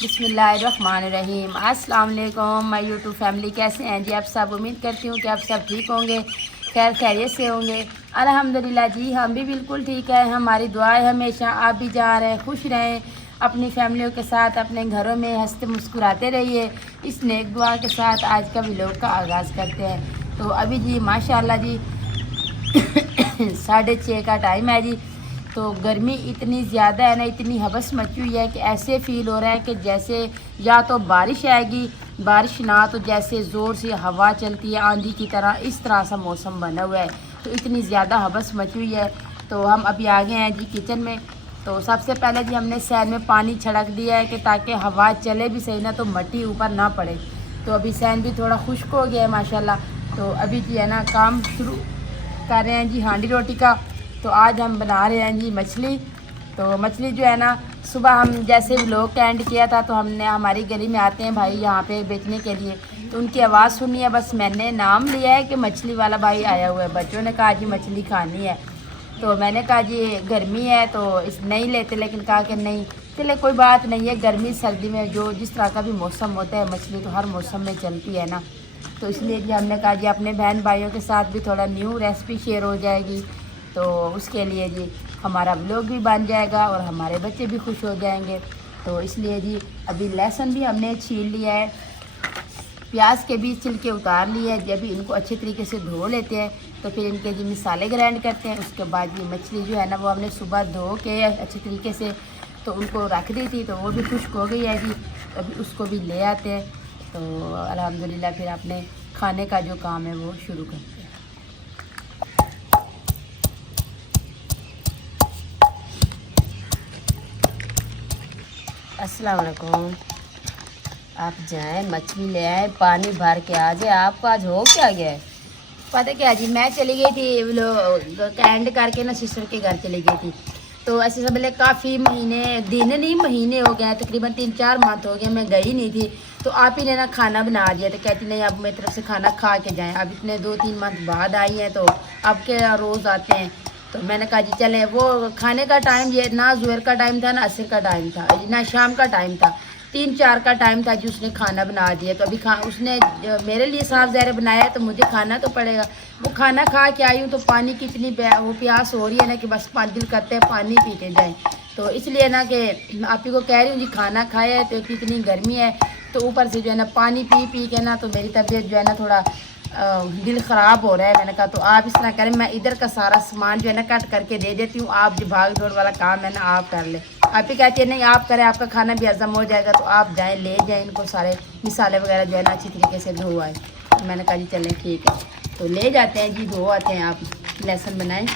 बिस्मिल्लाहिर्रहमानिर्रहीम। अस्सलाम वालेकुम माय यूट्यूब फैमिली, कैसे हैं जी आप सब। उम्मीद करती हूँ कि आप सब ठीक होंगे, खैर खैरियत से होंगे। अल्हम्दुलिल्लाह जी हम भी बिल्कुल ठीक है। हमारी दुआ है हमेशा आप भी जहाँ रहें खुश रहें, अपनी फैमिलियों के साथ अपने घरों में हंसते मुस्कुराते रहिए। इस नेक दुआ के साथ आज का व्लॉग का आगाज़ करते हैं। तो अभी जी माशाल्लाह जी 6:30 का टाइम है जी। तो गर्मी इतनी ज़्यादा है ना, इतनी हवस मची हुई है कि ऐसे फील हो रहा है कि जैसे या तो बारिश आएगी, बारिश ना तो जैसे ज़ोर से हवा चलती है आंधी की तरह, इस तरह सा मौसम बना हुआ है। तो इतनी ज़्यादा हवस मची हुई है। तो हम अभी आ गए हैं जी किचन में। तो सबसे पहले जी हमने सैन में पानी छिड़क दिया है कि ताकि हवा चले भी सही ना तो मट्टी ऊपर ना पड़े। तो अभी सैन भी थोड़ा खुश्क हो गया है माशाल्लाह। तो अभी जी है ना काम शुरू कर रहे हैं जी हांडी रोटी का। तो आज हम बना रहे हैं जी मछली। तो मछली जो है ना, सुबह हम जैसे व्लॉग का एंड किया था तो हमने हमारी गली में आते हैं भाई यहाँ पे बेचने के लिए, तो उनकी आवाज़ सुनी है, बस मैंने नाम लिया है कि मछली वाला भाई आया हुआ है। बच्चों ने कहा जी मछली खानी है, तो मैंने कहा जी गर्मी है तो इस नहीं लेते, लेकिन कहा कि नहीं चले कोई बात नहीं है, गर्मी सर्दी में जो जिस तरह का भी मौसम होता है मछली तो हर मौसम में चलती है ना। तो इसलिए जी हमने कहा जी अपने बहन भाइयों के साथ भी थोड़ा न्यू रेसिपी शेयर हो जाएगी, तो उसके लिए जी हमारा व्लॉग भी बन जाएगा और हमारे बच्चे भी खुश हो जाएंगे। तो इसलिए जी अभी लहसुन भी हमने छील लिया है, प्याज के बीज छिलके उतार लिए हैं। जब इनको अच्छे तरीके से धो लेते हैं तो फिर इनके जी मसाले ग्राइंड करते हैं। उसके बाद ये मछली जो है ना वो हमने सुबह धो के अच्छे तरीके से तो उनको रख दी थी, तो वो भी खुश्क हो गई है जी। अभी उसको भी ले आते हैं। तो अल्हम्दुलिल्लाह फिर अपने खाने का जो काम है वो शुरू करते हैं। अस्सलाम वालेकुम। आप जाएं मछली ले आए, पानी भर के आ जाए। आपका आज हो क्या गया है पता क्या जी, मैं चली गई थी लोग एंड करके ना सिस्टर के घर चली गई थी। तो ऐसे सब बोले काफ़ी महीने दिन नहीं महीने हो गए, तकरीबन 3-4 मंथ हो गए मैं गई नहीं थी। तो आप ही ने ना खाना बना दिया, तो कहती नहीं अब मेरी तरफ से खाना खा के जाएं। अब इतने 2-3 मंथ बाद आई हैं तो अब के रोज़ आते हैं। तो मैंने कहा जी चलें। वो खाने का टाइम ये ना ज़ोहर का टाइम था ना असर का टाइम था ना शाम का टाइम था, 3-4 का टाइम था जी। उसने खाना बना दिया, तो अभी उसने मेरे लिए साफ ज़ाहिर बनाया है तो मुझे खाना तो पड़ेगा। वो खाना खा के आई हूँ तो पानी की इतनी वो प्यास हो रही है ना कि बस दिल करते हैं पानी पीते जाएं। तो इसलिए ना कि आप ही को कह रही हूँ जी खाना खाया है तो इतनी गर्मी है, तो ऊपर से जो है ना पानी पी पी के ना तो मेरी तबीयत जो है ना थोड़ा दिल ख़राब हो रहा है। मैंने कहा तो आप इस तरह करें, मैं इधर का सारा सामान जो है ना कट करके दे देती हूँ, आप जो भाग दौड़ वाला काम है ना आप कर ले। आप ही कहती है नहीं आप करें, आपका खाना भी हजम हो जाएगा, तो आप जाएं ले जाएं इनको सारे मिसाले वगैरह जो है ना अच्छी तरीके से धो आए। तो मैंने कहा जी चलें ठीक है, तो ले जाते हैं जी, धो आते हैं। आप लहसुन बनाएं।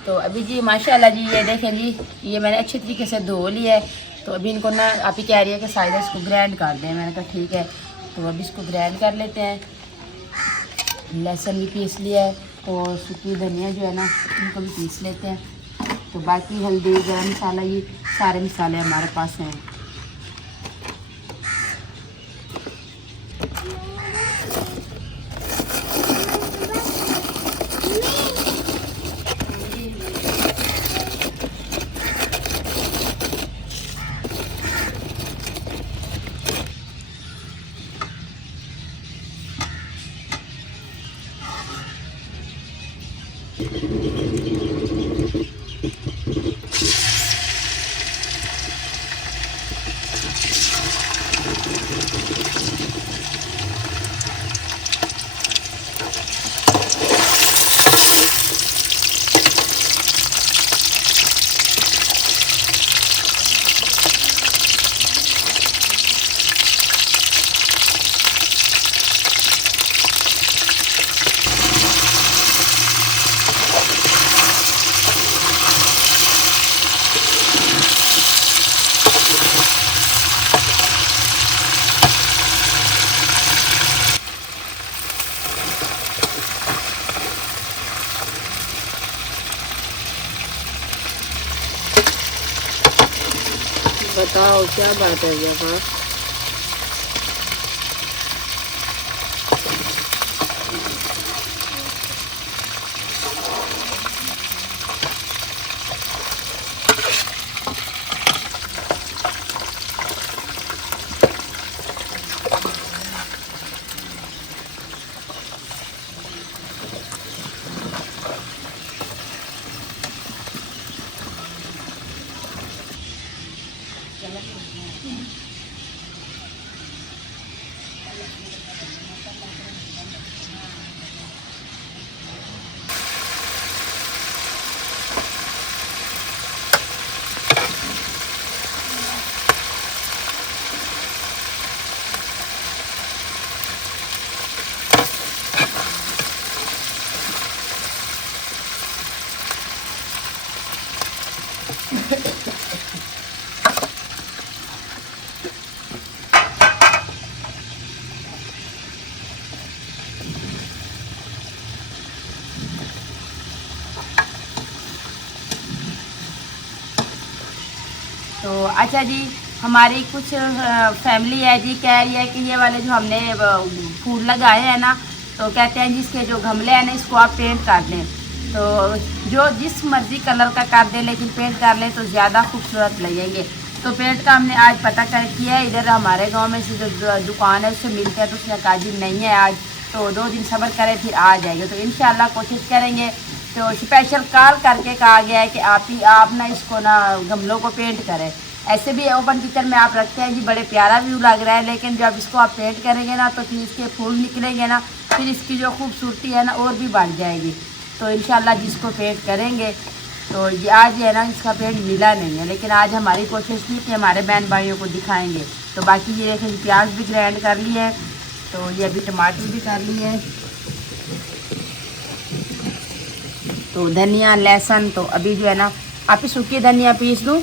तो अभी जी माशाल्लाह जी ये देखें जी, ये मैंने अच्छे तरीके से धो लिया है। तो अभी इनको ना आप ही कह रही है कि साइडा इसको ग्राइंड कर दें, मैंने कहा ठीक है। तो अभी इसको ग्राइंड कर लेते हैं। लहसुन भी पीस लिया है और सूखी धनिया जो है ना इनको भी पीस लेते हैं। तो बाकी हल्दी गरम मसाला ये सारे मसाले हमारे पास हैं। बताओ क्या बात है जहाँ तो अच्छा जी, हमारी कुछ फैमिली है जी, कह रही है कि ये वाले जो हमने फूल लगाए हैं ना, तो कहते हैं जी इसके जो गमले हैं ना, इसको आप पेंट कर दें। तो जो जिस मर्ज़ी कलर का कर दें, लेकिन पेंट कर लें तो ज़्यादा खूबसूरत लगेंगे। तो पेंट का हमने आज पता कर किया है, इधर हमारे गांव में से जो दुकान है उससे मिलते हैं, तो उसने कहा जी नहीं है आज, तो 2 दिन सब्र करें फिर आ जाएंगे। तो इंशाल्लाह कोशिश करेंगे। तो स्पेशल कॉल करके कहा गया है कि आप ना इसको ना गमलों को पेंट करें। ऐसे भी ओपन किचन में आप रखते हैं जी, बड़े प्यारा व्यू लग रहा है, लेकिन जब इसको आप पेंट करेंगे ना तो फिर इसके फूल निकलेंगे ना, फिर इसकी जो खूबसूरती है ना और भी बढ़ जाएगी। तो इंशाल्लाह जिसको पेंट करेंगे, तो ये आज है ना इसका पेंट मिला नहीं है, लेकिन आज हमारी कोशिश थी कि हमारे बहन भाइयों को दिखाएंगे। तो बाकी ये देखें, प्याज भी ग्राइंड कर लिए है, तो ये अभी टमाटर भी कर लिए है, तो धनिया लहसुन, तो अभी जो है ना आप सूखी धनिया पीस दूँ।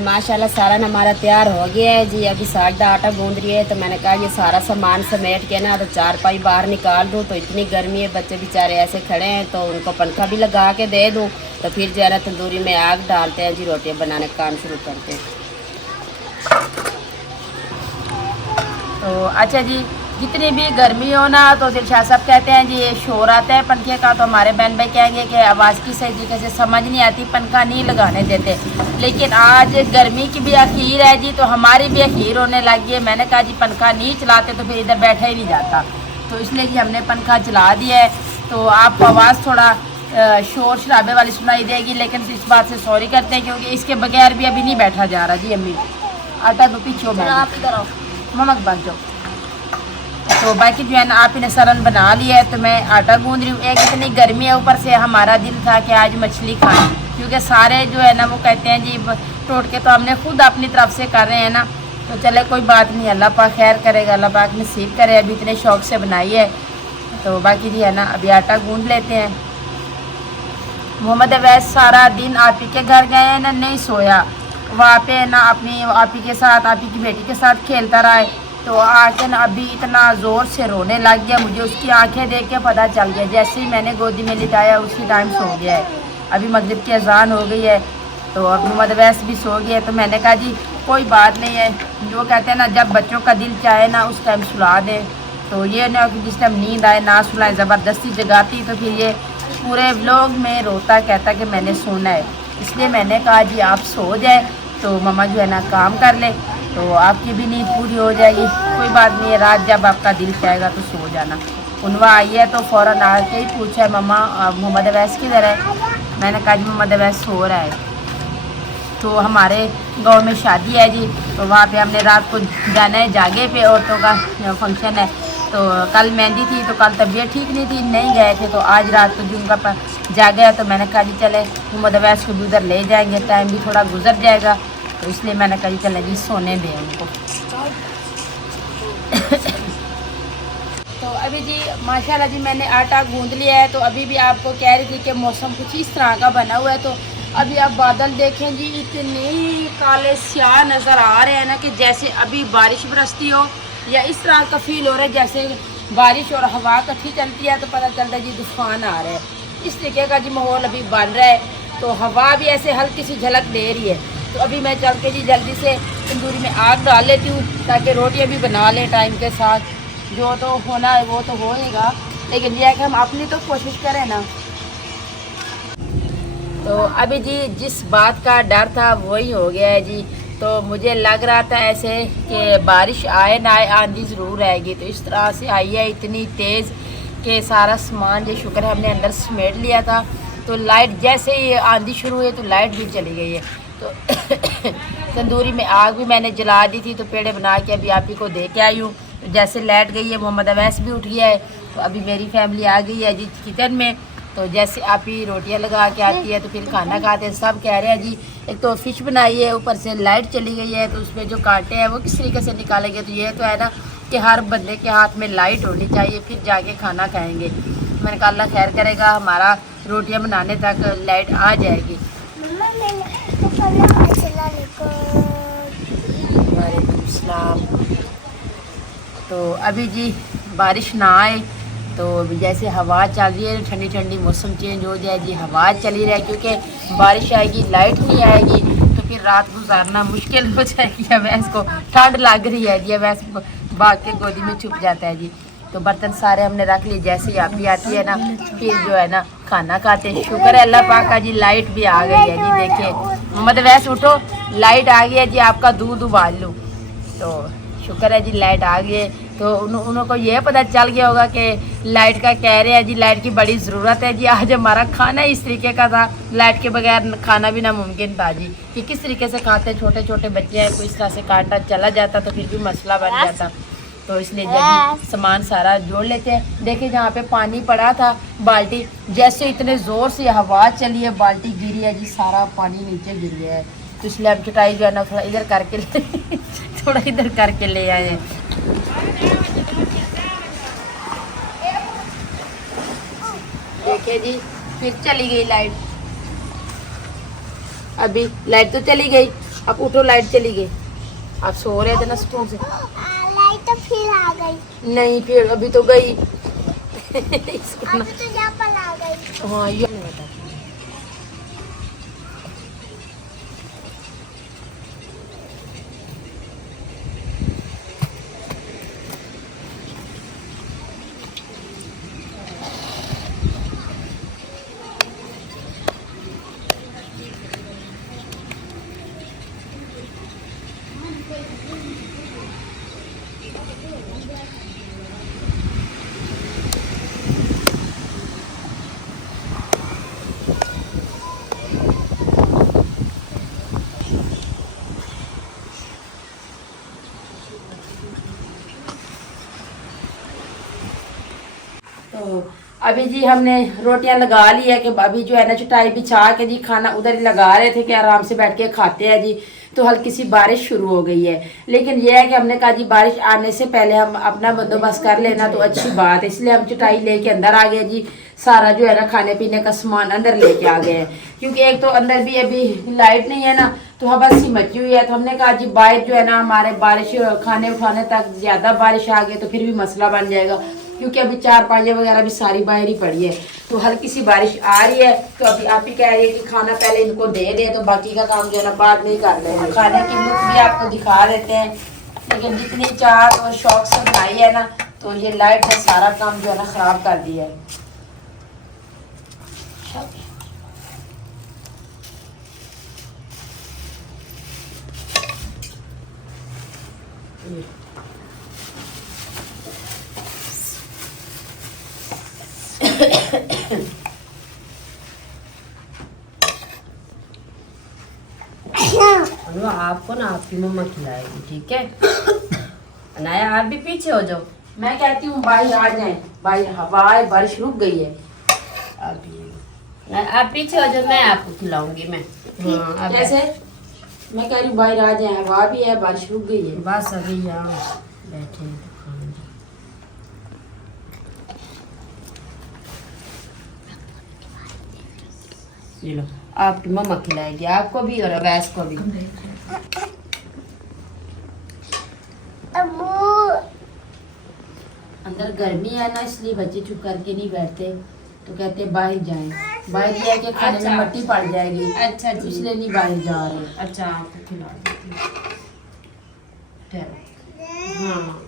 माशाल्लाह सारा ना हमारा तैयार हो गया है जी। अभी साग का आटा गूंद रही है, तो मैंने कहा ये सारा सामान समेट के ना तो 4 पाई बाहर निकाल दूँ। तो इतनी गर्मी है, बच्चे बेचारे ऐसे खड़े हैं, तो उनको पंखा भी लगा के दे दूँ। तो फिर जो है ना तंदूरी में आग डालते हैं जी, रोटियाँ बनाने का काम शुरू करते हैं। तो अच्छा जी, जितनी भी गर्मी हो ना, तो दिलशाद साहब कहते हैं जी ये शोर आता है पंखे का, तो हमारे बहन भाई कहेंगे कि आवाज़ की सही तरीके से समझ नहीं आती, पंखा नहीं लगाने देते। लेकिन आज गर्मी की भी अखीर है जी, तो हमारी भी अखीर होने लगी है। मैंने कहा जी पंखा नहीं चलाते तो फिर इधर बैठा ही नहीं जाता, तो इसलिए जी हमने पंखा चला दिया है। तो आपको आवाज़ थोड़ा शोर शराबे वाली सुनाई देगी, लेकिन इस बात से सॉरी करते हैं, क्योंकि इसके बगैर भी अभी नहीं बैठा जा रहा जी। अम्मी आटा दो पीछे ममक बन जाओ। तो बाकी जो है ना आप इन्हें सरन बना लिया है, तो मैं आटा गूंद रही हूँ। एक इतनी गर्मी है, ऊपर से हमारा दिल था कि आज मछली खाएं, क्योंकि सारे जो है ना वो कहते हैं जी टोट के, तो हमने खुद अपनी तरफ से कर रहे हैं ना। तो चले कोई बात नहीं, अल्लाह पाक खैर करेगा, अल्लाह पाक नसीब करे। अभी इतने शौक से बनाई है, तो बाकी जी है ना अभी आटा गूंद लेते हैं। मोहम्मद अवैस सारा दिन आप ही के घर गए हैं ना, नहीं सोया, वहाँ पे ना अपनी आप ही के साथ, आप ही की बेटी के साथ खेलता रहा है। तो आके ना अभी इतना ज़ोर से रोने लग गया, मुझे उसकी आंखें देख के पता चल गया। जैसे ही मैंने गोदी में लिटाया उसी टाइम सो गया है। अभी मगरिब की अजान हो गई है, तो अब मोहम्मद अवैस भी सो गया। तो मैंने कहा जी कोई बात नहीं है, जो कहते हैं ना जब बच्चों का दिल चाहे ना उस टाइम सुला दें। तो ये ना कि जिस टाइम नींद आए ना सुलाएं, ज़बरदस्ती जगाती तो फिर ये पूरे व्लॉग में रोता कहता कि मैंने सोना है। इसलिए मैंने कहा जी आप सो जाए, तो मम्मा जो है ना काम कर ले, तो आपकी भी नींद पूरी हो जाएगी। कोई बात नहीं है, रात जब आपका दिल चाहेगा तो सो जाना। उनवा आई है तो फ़ौरन आके ही पूछा है मम्मा मोहम्मद अवैस किधर है। मैंने कहा जी मोहम्मद अवैस सो रहा है। तो हमारे गांव में शादी है जी, तो वहाँ पे हमने रात को जाना है, जागे पे औरतों का फंक्शन है। तो कल मेहंदी थी, तो कल तबीयत ठीक नहीं थी, नहीं गए थे। तो आज रात को जो उनका जागे है, तो मैंने कहा जी चले मोहम्मद अवैस को भी उधर ले जाएंगे, टाइम भी थोड़ा गुजर जाएगा। तो इसलिए मैंने कहा चले जी सोने दें उनको। तो अभी जी माशाल्लाह जी मैंने आटा गूंद लिया है। तो अभी भी आपको कह रही थी कि मौसम कुछ इस तरह का बना हुआ है, तो अभी आप बादल देखें जी, इतने काले स्याह नज़र आ रहे हैं ना कि जैसे अभी बारिश बरसती हो, या इस तरह का फील हो रहा है जैसे बारिश और हवा इकट्ठी चलती है तो पता चलता है जी तूफान आ रहा है। इस तरीके का जी माहौल अभी बन रहा है। तो हवा भी ऐसे हल्की सी झलक दे रही है। तो अभी मैं चल के जी जल्दी से तंदूरी में आग डाल लेती हूँ ताकि रोटियाँ भी बना लें टाइम के साथ। जो तो होना है वो तो होएगा, लेकिन यह है कि हम अपनी तो कोशिश करें ना। तो अभी जी जिस बात का डर था वही हो गया है जी। तो मुझे लग रहा था ऐसे कि बारिश आए ना आए आंधी ज़रूर आएगी, तो इस तरह से आई है इतनी तेज़ कि सारा सामान जो शुक्र है हमने अंदर समेट लिया था। तो लाइट जैसे ही आंधी शुरू हुई तो लाइट भी चली गई है। तो तंदूरी में आग भी मैंने जला दी थी, तो पेड़े बना के अभी आप ही को दे के आई हूँ। तो जैसे लाइट गई है मोहम्मद अवैस भी उठ गया है, तो अभी मेरी फैमिली आ गई है जी किचन में। तो जैसे आप ही रोटियां लगा के आती है तो फिर खाना खाते हैं। सब कह रहे हैं जी एक तो फ़िश बनाई है, ऊपर से लाइट चली गई है, तो उसमें जो कांटे हैं वो किस तरीके से निकालेंगे। तो ये तो है ना कि हर बंदे के हाथ में लाइट होनी चाहिए, फिर जाके खाना खाएंगे। मैंने कहा अल्लाह खैर करेगा, हमारा रोटियां बनाने तक लाइट आ जाएगी। वालेकुम सलाम। तो अभी जी बारिश ना आए तो जैसे हवा चल रही है, ठंडी ठंडी मौसम चेंज हो जाए जी, हवा चली रही है, क्योंकि बारिश आएगी लाइट नहीं आएगी तो फिर रात गुजारना मुश्किल हो जाएगी। अवैस को ठंड लग रही है जी, अवैस भाग के गोदी में छुप जाता है जी। तो बर्तन सारे हमने रख लिए, जैसे ही आप ही आती है ना फिर जो है ना खाना खाते हैं। शुक्र है अल्लाह पाक का जी, लाइट भी आ गई है जी। देखिए मोहम्मद अवैस उठो, लाइट आ गई है जी, आपका दूध उबाल लूँ। तो शुक्र है जी लाइट आ गई है। तो उनको ये पता चल गया होगा कि लाइट का कह रहे हैं जी, लाइट की बड़ी ज़रूरत है जी। आज हमारा खाना इस तरीके का था, लाइट के बगैर खाना भी नामुमकिन था जी। कि किस तरीके से खाते, छोटे छोटे बच्चे हैं, कोई इस तरह से कांटा चला जाता तो फिर भी मसला बन जाता। तो इसलिए जब सामान सारा जोड़ लेते हैं। देखिए जहाँ पे पानी पड़ा था बाल्टी, जैसे इतने ज़ोर से हवा चली है बाल्टी गिरी है जी, सारा पानी नीचे गिर गया है। तो इसलिए हम चटाई जो है ना थोड़ा इधर करके थोड़ा इधर करके ले आए हैं। देखिए जी फिर चली गई लाइट। अभी लाइट तो चली गई, अब उठो लाइट चली गई। आप सो रहे थे ना सुकून से। लाइट तो फिर आ गई। नहीं फिर अभी तो गई। अभी तो यहाँ पर आ गई। हाँ ये नहीं बता। तो अभी जी हमने रोटियां लगा ली है कि अभी जो है ना चटाई बिछा के जी खाना उधर ही लगा रहे थे कि आराम से बैठ के खाते हैं जी। तो हल्की सी बारिश शुरू हो गई है, लेकिन यह है कि हमने कहा जी बारिश आने से पहले हम अपना बंदोबस्त कर लेना तो अच्छी बात है। इसलिए हम चटाई लेके अंदर आ गए जी। सारा जो है ना खाने पीने का सामान अंदर लेके आ गए हैं, क्योंकि एक तो अंदर भी अभी लाइट नहीं है ना, तो हवा सी मची हुई है। तो हमने कहा जी बाहर जो है ना हमारे बारिश खाने उठाने तक ज़्यादा बारिश आ गई तो फिर भी मसला बन जाएगा, क्योंकि अभी चारपाइयाँ वगैरह भी सारी बाहर ही पड़ी है। तो हल्की सी बारिश आ रही है, तो अभी आप ही कह रही है कि खाना पहले इनको दे दे, तो बाकी का काम जो है ना बाद में ही कर रहे हैं। खाने की लुक भी आपको दिखा देते हैं, लेकिन जितनी चाह और शौक से बनाई है ना, तो ये लाइट ने सारा काम जो है ना ख़राब कर दिया है। आपको ना आपकी मम्मा खिलाएगी, ठीक है। अनाया आप भी पीछे हो जाओ। मैं कहती हूँ बाहर आ जाए, बाहर हवा है, बारिश रुक गई है। आप पीछे हो जाओ, मैं आपको खिलाऊंगी। मैं हाँ, कैसे मैं कह रही हूँ बाहर आ जाए, हवा भी है, बारिश रुक गई है। बस अभी यहाँ बैठे हैं तो खाना। ये लो आपकी मम्मा खिलाएगी, आपको भी और अवैस को भी। अम्मू अंदर गर्मी है ना, इसलिए बच्चे चुप करके नहीं बैठते, तो कहते हैं बाहर जाएं। बाहर ये है कि खाने में मट्टी पड़ जाएगी, अच्छा जी, इसलिए नहीं बाहर जा रहे। अच्छा आपको खिला देती हूँ। ठहरो। हाँ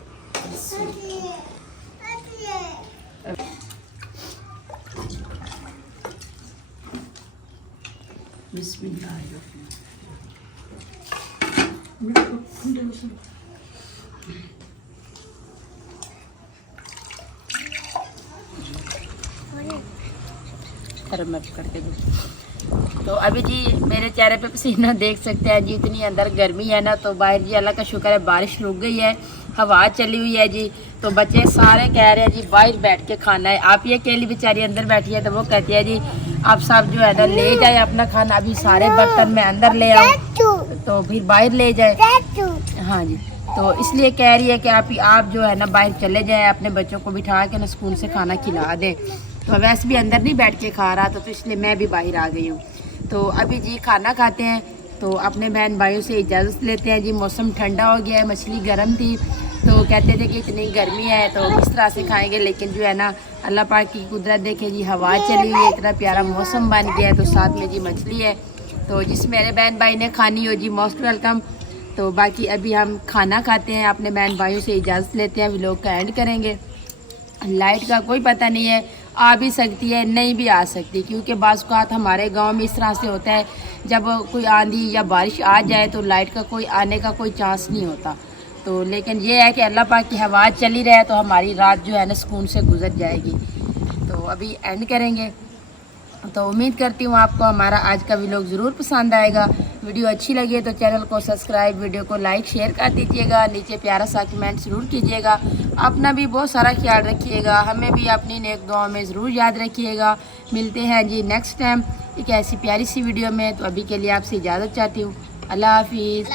करके दो। तो अभी जी मेरे चेहरे पे पसीना देख सकते हैं जी, इतनी अंदर गर्मी है ना। तो बाहर जी अल्लाह का शुक्र है बारिश रुक गई है, हवा चली हुई है जी। तो बच्चे सारे कह रहे हैं जी बाहर बैठ के खाना है। आप ये अकेली बेचारी अंदर बैठी है, तो वो कहती है जी आप सब जो है ना ले जाए अपना खाना, अभी सारे बर्तन में अंदर ले आओ तो फिर बाहर ले जाए। हाँ जी, तो इसलिए कह रही है कि आप जो है ना बाहर चले जाएं, अपने बच्चों को बिठा के ना स्कूल से खाना खिला दें। तो वैसे भी अंदर नहीं बैठ के खा रहा था, तो इसलिए मैं भी बाहर आ गई हूँ। तो अभी जी खाना खाते हैं, तो अपने बहन भाइयों से इजाज़त लेते हैं जी। मौसम ठंडा हो गया है, मछली गर्म थी, तो कहते थे कि इतनी गर्मी है तो किस तरह से खाएंगे, लेकिन जो है ना अल्लाह पाक की कुदरत देखे जी, हवा चली हुई है, इतना प्यारा मौसम बन गया है, तो साथ में जी मछली है। तो जिस मेरे बहन भाई ने खानी हो जी मोस्ट वेलकम। तो बाकी अभी हम खाना खाते हैं, अपने बहन भाइयों से इजाज़त लेते हैं, व्लॉग का एंड करेंगे। लाइट का कोई पता नहीं है, आ भी सकती है नहीं भी आ सकती, क्योंकि बाज़ औक़ात हमारे गांव में इस तरह से होता है जब कोई आंधी या बारिश आ जाए तो लाइट का कोई आने का कोई चांस नहीं होता। तो लेकिन ये है कि अल्लाह पाक की हवा चली रहे तो हमारी रात जो है ना सुकून से गुजर जाएगी। तो अभी एंड करेंगे। तो उम्मीद करती हूँ आपको हमारा आज का व्लॉग ज़रूर पसंद आएगा। वीडियो अच्छी लगी है तो चैनल को सब्सक्राइब, वीडियो को लाइक शेयर कर दीजिएगा, नीचे प्यारा सा कमेंट ज़रूर कीजिएगा। अपना भी बहुत सारा ख्याल रखिएगा, हमें भी अपनी नेक दुआ में ज़रूर याद रखिएगा। मिलते हैं जी नेक्स्ट टाइम एक ऐसी प्यारी सी वीडियो में। तो अभी के लिए आपसे इजाज़त चाहती हूँ। अल्लाह हाफिज़।